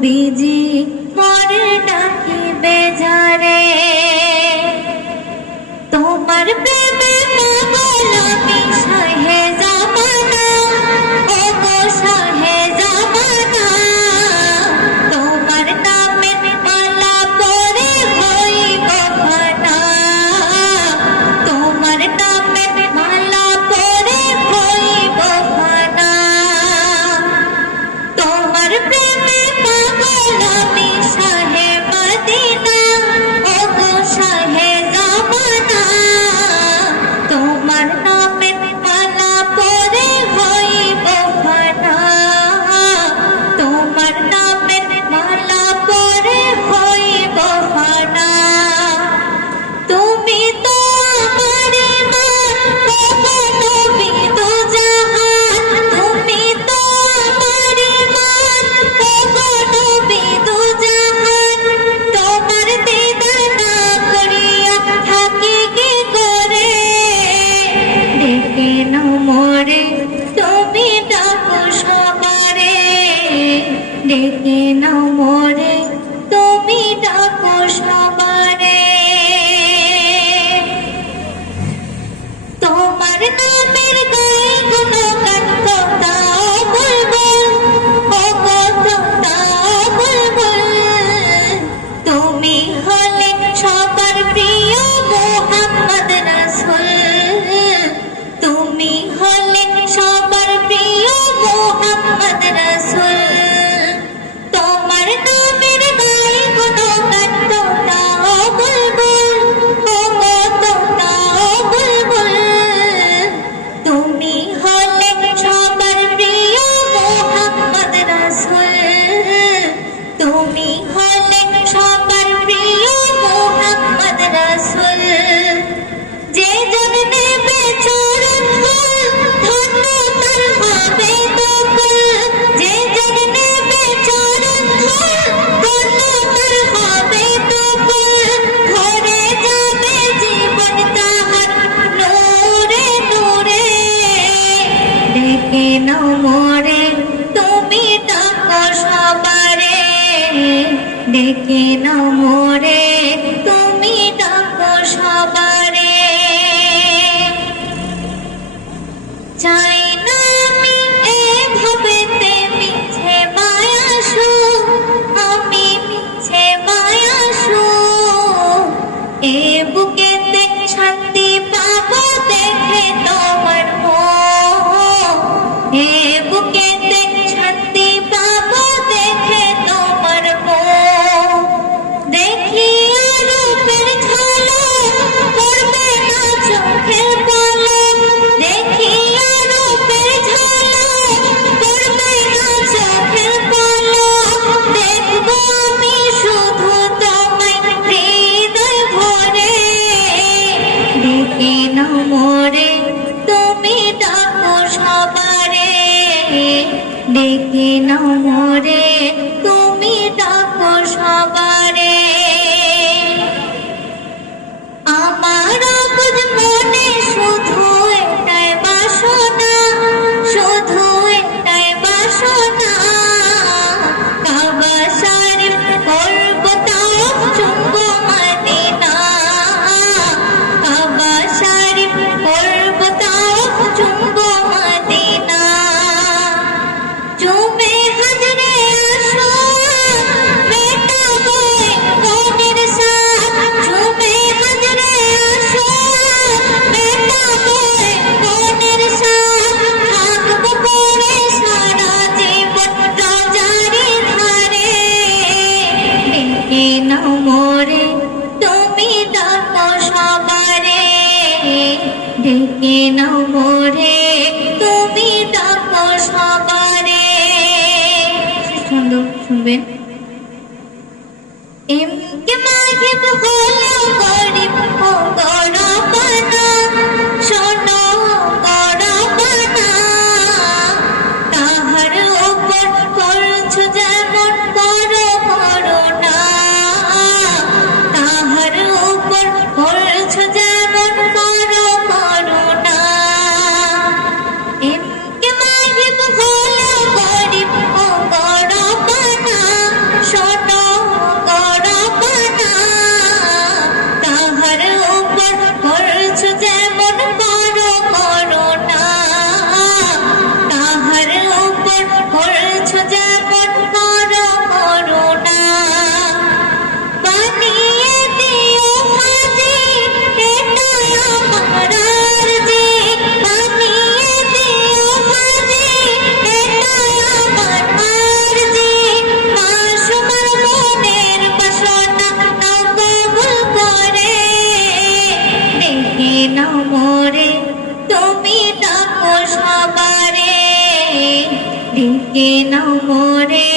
নবীজি মোরে ডাকিবে যারে, তোমার প্রেমে পাগল আমি শাহে জামানা, ওগো শাহে জামানা। তোমার নামের মালা পরে হইব ফানা, তোমার নামের মালা পরে হইব ফানা। তোমার প্রেমে পাগল আমি শাহে মদিনা, ওগো শাহে জামানা। তোমার নামের মালা পরে হইব ফানা, তোমার নামের মালা পরে হইব ফানা। তুমি তো আমার ইমান, ওগো নবী দুজাহান। তুমি তো আমার ইমান, ওগো নবী দুজাহান। তোমার দিদার না করিয়া থাকি কি করে, ডেকে নাও মোরে তুমি ডাকো সবারে, ডেকে নাও মোরে তুমি ডাকো সবারে। তোমার নামের গায়ে গুণগান গাও বুলবুল, ওগো গাও বুলবুল। তুমি হলে সবার প্রিয় মুহাম্মদ রাসূল, তুমি হলে সবার প্রিয় মুহাম্মদ রাসূল। তোমার নামের গায়ে গুণগান গাও বুলবুল, ওগো গাও বুলবুল। তুমি হলে সবার প্রিয় মুহাম্মদ রাসূল, তুমি হলে সবার প্রিয় মুহাম্মদ রাসূল। যে জন নেবে চরণ ধুল, ধন্য তার হবে কবুল। যে জন নেবে চরণ ধুল, ধন্য তার হবে কবুল। ভরে যাবে জীবন তাহার নূরে নূরে, ডেকে নাও মোরে তুমি ডাকো সবারে, ডেকে নাও মোরে তুমি ডাকো সবারে। চাই না আমি এভাবেতে মিছে মায়াসু, আমি মিছে মায়াসু। এ বুকেতে শান্তি পাবো দেখে তোমার মোহ, এ বুকেতে শান্তি পাবো দেখে তোমার মোহ। দেখিয়া রূপের ঝলক পড়বে না চোখের পলক, দেখিয়া রূপের ঝলক পড়বে না চোখের পলক। দেখবো আমি শুধু তোমায় হৃদয় ভরে, ডেকে নাও মোরে তুমি ডাকো সবারে, ডেকে নাও মোরে তুমি ডাকো সবারে। আমার অবুঝ মনে শুধু এটাই বাসনা, শুধু এটাই বাসনা। কাবা শরীফ করব তাওয়াফ চুম্ব মদিনা, কাবা শরীফ করব তাওয়াফ চুম্ব মদিনা। চুমে হাজরে আসওয়াদ মেটাবো মনের সাথ, চুমে হাজরে আসওয়াদ মেটাবো মনের সাথ। থাকবো পরে সারা জীবন রোজারি ধারে, ডেকে নাও মোরে তুমি ডাকো সবারে, ডেকে নাও মোরে তুমি ডাকো সবারে। শুনবেন। এমকে মাহিব হলেও গরিব ও গড়াবানা, শোনো গড়াবানা। তাহার উপর করছো যেমন করো করোনা, তাহার উপর করছো যেমন করো করোনা। এমকে মাহিব হলেও গরিব ও গড়াবানা, করেছো যেমন করো করুণা বানিয়ে দিও মাঝে এটাই আমার আরজি বানিয়ে দিও মাঝে এটাই আমার আরজি মাসুমার মনের বাসনা নাও কবুল করে দেখে নাও মোরে তুমি ডাকো সবারে ডেকে নাও মোরে